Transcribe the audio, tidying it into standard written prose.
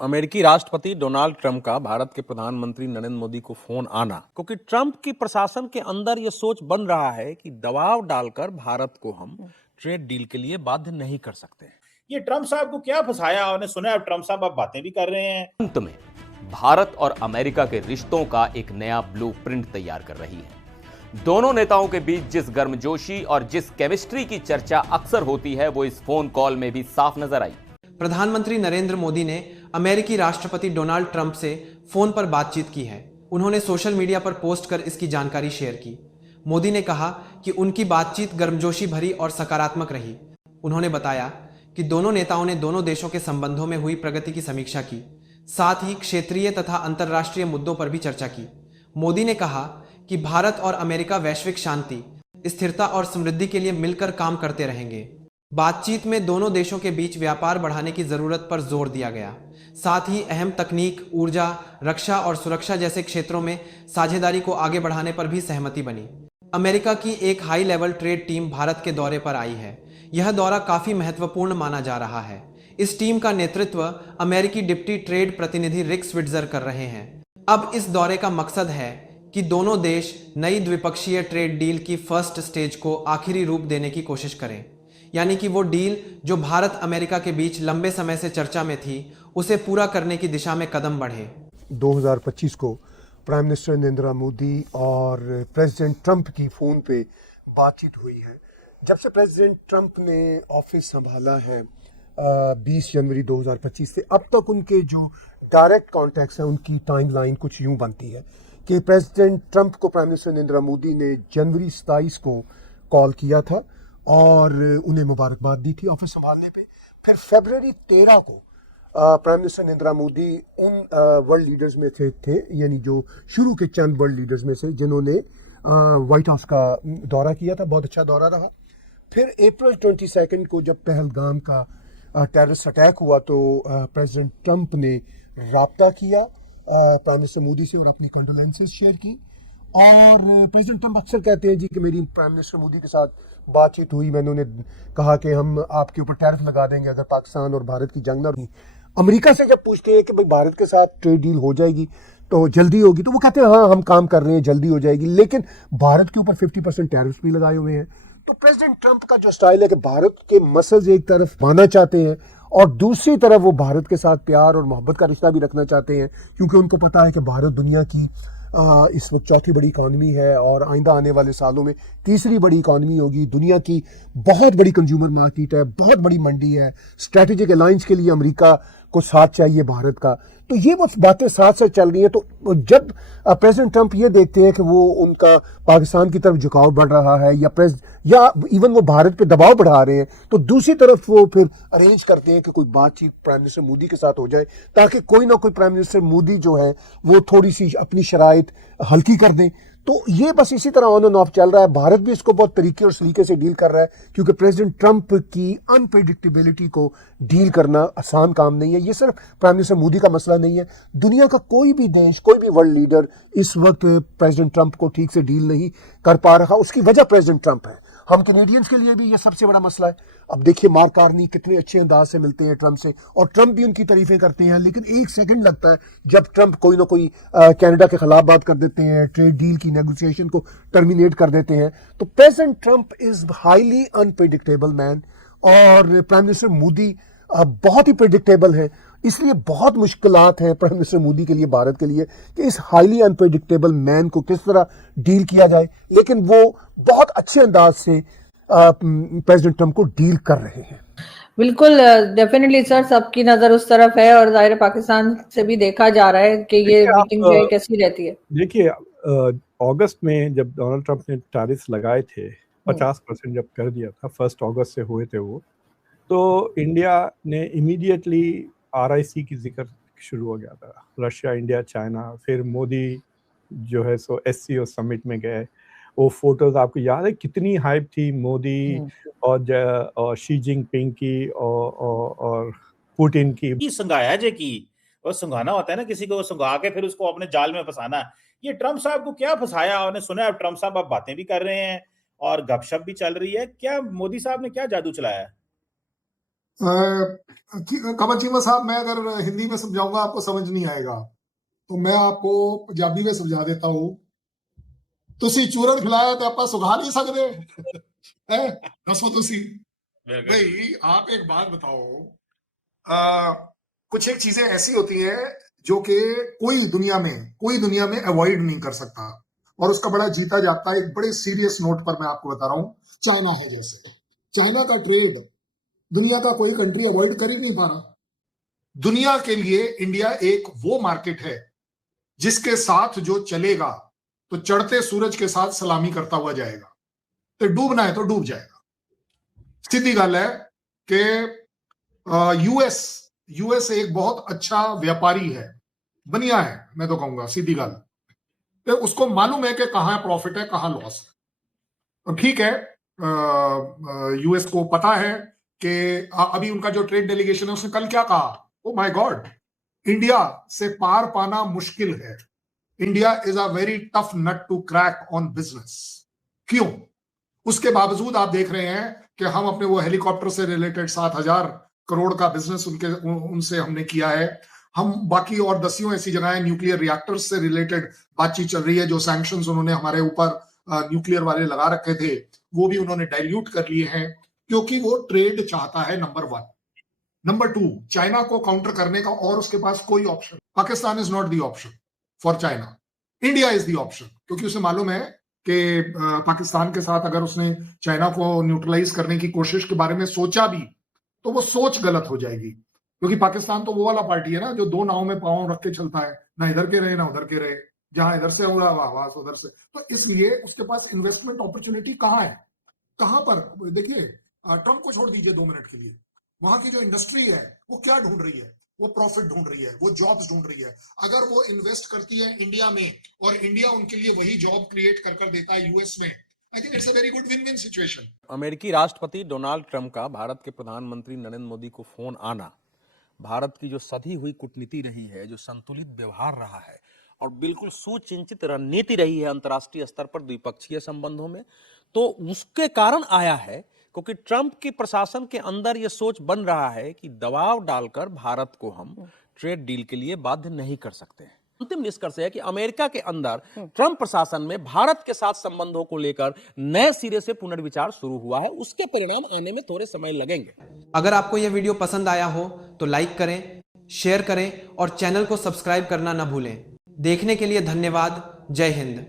अमेरिकी राष्ट्रपति Donald Trump का भारत के प्रधानमंत्री नरेंद्र मोदी को फोन आना, क्योंकि ट्रंप की प्रशासन के अंदर यह सोच बन रहा है कि दबाव डालकर भारत को हम ट्रेड डील के लिए बाध्य नहीं कर सकते। ये ट्रंप साहब को क्या फंसाया? आपने सुना अब ट्रंप साहब अब बातें भी कर रहे हैं। अंत में भारत और अमेरिका के रिश्तों का एक नया ब्लूप्रिंट तैयार कर रही है। दोनों नेताओं के बीच जिस गर्मजोशी और जिस केमिस्ट्री की चर्चा अक्सर होती है, वो इस फोन कॉल में भी साफ नजर आई। प्रधानमंत्री नरेंद्र मोदी ने अमेरिकी राष्ट्रपति डोनाल्ड ट्रंप से फोन पर बातचीत की है। उन्होंने सोशल मीडिया पर पोस्ट कर इसकी जानकारी शेयर की। मोदी ने कहा कि उनकी बातचीत गर्मजोशी भरी और सकारात्मक रही। उन्होंने बताया कि दोनों नेताओं ने दोनों देशों के संबंधों में हुई प्रगति की समीक्षा की, साथ ही क्षेत्रीय तथा अंतर्राष्ट्रीय मुद्दों पर भी चर्चा की। मोदी ने कहा कि भारत और अमेरिका वैश्विक शांति, स्थिरता और समृद्धि के लिए मिलकर काम करते रहेंगे। बातचीत में दोनों देशों के बीच व्यापार बढ़ाने की जरूरत पर जोर दिया गया। साथ ही अहम तकनीक, ऊर्जा, रक्षा और सुरक्षा जैसे क्षेत्रों में साझेदारी को आगे बढ़ाने पर भी सहमति बनी। अमेरिका की एक high level trade team Bharat के दौरे पर आई है। यह दौरा काफी महत्वपूर्ण माना जा रहा है। इस टीम का नेतृत्व अमेरिकी डिप्टी ट्रेड प्रतिनिधि रिक स्विट्जर कर रहे हैं। अब इस दौरे का मकसद है कि दोनों देश नई द्विपक्षीय ट्रेड डील की फर्स्ट स्टेज को आखिरी रूप देने की कोशिश करें, यानी कि वो डील जो भारत अमेरिका के बीच लंबे समय से चर्चा में थी, उसे पूरा करने की दिशा में कदम बढ़े। 2025 को प्राइम मिनिस्टर नरेंद्र मोदी और प्रेसिडेंट ट्रंप की फ़ोन पे बातचीत हुई है। जब से प्रेसिडेंट ट्रंप ने ऑफिस संभाला है 20 जनवरी 2025 से अब तक उनके जो डायरेक्ट कॉन्टैक्ट्स हैं, उनकी टाइमलाइन कुछ यूं बनती है कि प्रेसिडेंट ट्रंप को प्राइम मिनिस्टर नरेंद्र मोदी ने जनवरी 27 को कॉल किया था और उन्हें मुबारकबाद दी थी ऑफिस संभालने पे। फिर फरवरी 13 को प्राइम मिनिस्टर नरेंद्र मोदी उन वर्ल्ड लीडर्स में थे, यानी जो शुरू के चंद वर्ल्ड लीडर्स में से जिन्होंने व्हाइट हाउस का दौरा किया था। बहुत अच्छा दौरा रहा। फिर अप्रैल 22 को जब पहलगाम का टेररिस्ट अटैक हुआ तो प्रेसिडेंट ट्रंप ने राब्ता किया प्राइम मिनिस्टर मोदी से और अपनी कंडोलेंसेस शेयर की। और प्रेसिडेंट ट्रंप अक्सर कहते हैं जी कि मेरी प्राइम मिनिस्टर मोदी के साथ बातचीत हुई, मैंने उन्हें कहा कि हम आपके ऊपर टैरिफ लगा देंगे अगर पाकिस्तान और भारत की जंग ना हुई। अमेरिका से जब पूछते हैं कि भाई भारत के साथ ट्रेड डील हो जाएगी तो जल्दी होगी, तो वो कहते हैं हाँ हम काम कर रहे हैं, जल्दी हो जाएगी, लेकिन भारत के ऊपर 50% टैरिफ भी लगाए हुए हैं। तो प्रेसिडेंट ट्रंप का जो स्टाइल है कि भारत के मसल्स एक तरफ मानना चाहते हैं और दूसरी तरफ वो भारत के साथ प्यार और मोहब्बत का रिश्ता भी रखना चाहते हैं, क्योंकि उनको पता है कि भारत दुनिया की इस वक्त चौथी बड़ी इकॉनमी है और आइंदा आने वाले सालों में तीसरी बड़ी इकॉनमी होगी। दुनिया की बहुत बड़ी कंज्यूमर मार्केट है, बहुत बड़ी मंडी है। स्ट्रैटेजिक अलायंस के लिए अमेरिका को साथ चाहिए भारत का। तो ये वो बातें साथ साथ चल रही हैं। तो जब प्रेसिडेंट ट्रंप ये देखते हैं कि वो उनका पाकिस्तान की तरफ झुकाव बढ़ रहा है या इवन वो भारत पे दबाव बढ़ा रहे हैं, तो दूसरी तरफ वो फिर अरेंज करते हैं कि कोई बातचीत प्राइम मिनिस्टर मोदी के साथ हो जाए, ताकि कोई ना कोई प्राइम मिनिस्टर मोदी जो है वो थोड़ी सी अपनी शराइत हल्की कर दें। तो ये बस इसी तरह ऑन एंड ऑफ चल रहा है। भारत भी इसको बहुत तरीके और सलीके से डील कर रहा है, क्योंकि प्रेसिडेंट ट्रंप की अनप्रेडिक्टेबिलिटी को डील करना आसान काम नहीं है। ये सिर्फ प्राइम मिनिस्टर मोदी का मसला नहीं है। दुनिया का कोई भी देश, कोई भी वर्ल्ड लीडर इस वक्त प्रेसिडेंट ट्रंप को ठीक से डील नहीं कर पा रहा। उसकी वजह प्रेसिडेंट ट्रंप है। हम कैनेडियंस के लिए भी ये सबसे बड़ा मसला है। अब देखिए मार्क कार्नी कितने अच्छे अंदाज से मिलते हैं ट्रंप से, और ट्रंप भी उनकी तारीफें करते हैं, लेकिन एक सेकंड लगता है जब ट्रंप कोई ना कोई कनाडा के खिलाफ बात कर देते हैं, ट्रेड डील की नेगोशिएशन को टर्मिनेट कर देते हैं। तो president Trump is highly unpredictable man और प्राइम मिनिस्टर मोदी बहुत ही प्रेडिक्टेबल है। इसलिए बहुत मुश्किलात हैं प्राइम मिनिस्टर मोदी के लिए, भारत के लिए, कि इस हाईली अनप्रेडिक्टेबल मैन को किस तरह डील किया जाए। लेकिन वो बहुत अच्छे अंदाज से प्रेसिडेंट ट्रंप को डील कर रहे हैं। बिल्कुल, डेफिनेटली सर, सबकी नजर उस तरफ है और जाहिर पाकिस्तान से भी देखा जा रहा है कि ये मीटिंग जो है कैसी रहती है। देखिए अगस्त में जब डोनाल्ड ट्रंप ने टैरिफ लगाए थे 50% जब कर दिया था, 1 अगस्त से हुए थे वो, तो इंडिया ने इमीडिएटली RIC की जिक्र शुरू हो गया था, रशिया, इंडिया, चाइना। फिर मोदी जो है सो SCO समिट में गए। वो फोटोज आपको याद है कितनी हाइप थी मोदी और शी जिनपिंग की और पुतिन की। संगाया जे की और संगाना होता है ना किसी को, संगा के फिर उसको अपने जाल में फंसाना। ये ट्रंप साहब को क्या फंसाया? आपने सुना अब ट्रंप साहब अब बातें भी कर रहे हैं और गपशप भी चल रही है। क्या मोदी साहब ने क्या जादू चलाया है? कमल चीमा साहब, मैं अगर हिंदी में समझाऊंगा आपको समझ नहीं आएगा, तो मैं आपको पंजाबी में समझा देता हूं। तुसी चूरन खिलाया तो आप सुखा नहीं सकते है, दसो तुसी भाई। आप एक बात बताओ, कुछ एक चीजें ऐसी होती हैं जो कि कोई दुनिया में अवॉइड नहीं कर सकता, और उसका बड़ा जीता जाता है। एक बड़े सीरियस नोट पर मैं आपको बता रहा हूं, चाइना है। जैसे चाइना का ट्रेड दुनिया का कोई कंट्री अवॉइड कर ही नहीं पा रहा। दुनिया के लिए इंडिया एक वो मार्केट है जिसके साथ जो चलेगा तो चढ़ते सूरज के साथ सलामी करता हुआ जाएगा, तो डूबना है तो डूब जाएगा। सीधी गल है कि यूएस एक बहुत अच्छा व्यापारी है, बनिया है, मैं तो कहूंगा सीधी गल। तो उसको मालूम है कि कहां प्रॉफिट है कहां लॉस है। और ठीक है, यूएस को पता है कि अभी उनका जो ट्रेड डेलीगेशन है उसने कल क्या कहा, ओ माय गॉड, इंडिया से पार पाना मुश्किल है। India is a very tough nut to crack on business. क्यों? उसके बावजूद आप देख रहे हैं कि हम अपने वो हेलीकॉप्टर से रिलेटेड 7,000 करोड़ का बिजनेस उनसे हमने किया है। हम बाकी और दसियों ऐसी जगहें न्यूक्लियर रिएक्टर्स से रिलेटेड बातचीत चल रही है। जो सैंक्शंस उन्होंने हमारे ऊपर न्यूक्लियर वाले लगा रखे थे वो भी उन्होंने डाइल्यूट कर लिए हैं, क्योंकि वो ट्रेड चाहता है, नंबर 1। नंबर 2, चाइना को काउंटर करने का और उसके पास कोई option, Pakistan is not the option for China, India is the option. क्योंकि उसे मालूम है कि पाकिस्तान के साथ अगर उसने चाइना को न्यूट्रलाइज करने की कोशिश के बारे में सोचा भी तो वो सोच गलत हो जाएगी। क्योंकि पाकिस्तान तो वो वाला पार्टी है ना जो 2 नाव में पांव रख के चलता है, ना इधर के रहे ना उधर के रहे, जहां इधर से उड़ा आवाज उधर से। तो इसलिए उसके पास इन्वेस्टमेंट अपॉर्चुनिटी कहां है, कहां पर? देखिए, ट्रंप को छोड़ दीजिए 2 मिनट के लिए, वहां की जो इंडस्ट्री है वो क्या ढूंढ रही है? वो प्रॉफिट ढूंढ रही है, वो जॉब्स ढूंढ रही है। अगर वो इन्वेस्ट करती है इंडिया में और इंडिया उनके लिए वही जॉब क्रिएट कर देता है यूएस में, I think it's a very good win win situation. अमेरिकी राष्ट्रपति डोनाल्ड ट्रंप का भारत के प्रधानमंत्री नरेंद्र मोदी को फोन आना भारत की जो सधी हुई कूटनीति रही है, जो संतुलित व्यवहार रहा है और बिल्कुल सुचिंतित रणनीति रही है अंतर्राष्ट्रीय स्तर पर द्विपक्षीय संबंधों में, तो उसके कारण आया है। क्योंकि ट्रंप की प्रशासन के अंदर यह सोच बन रहा है कि दबाव डालकर भारत को हम ट्रेड डील के लिए बाध्य नहीं कर सकते हैं। अंतिम निष्कर्ष है कि अमेरिका के अंदर ट्रंप प्रशासन में भारत के साथ संबंधों को लेकर नए सिरे से पुनर्विचार शुरू हुआ है। उसके परिणाम आने में थोड़े समय लगेंगे। अगर आपको यह वीडियो पसंद आया हो तो लाइक करें, शेयर करें और चैनल को सब्सक्राइब करना ना भूलें। देखने के लिए धन्यवाद। जय हिंद।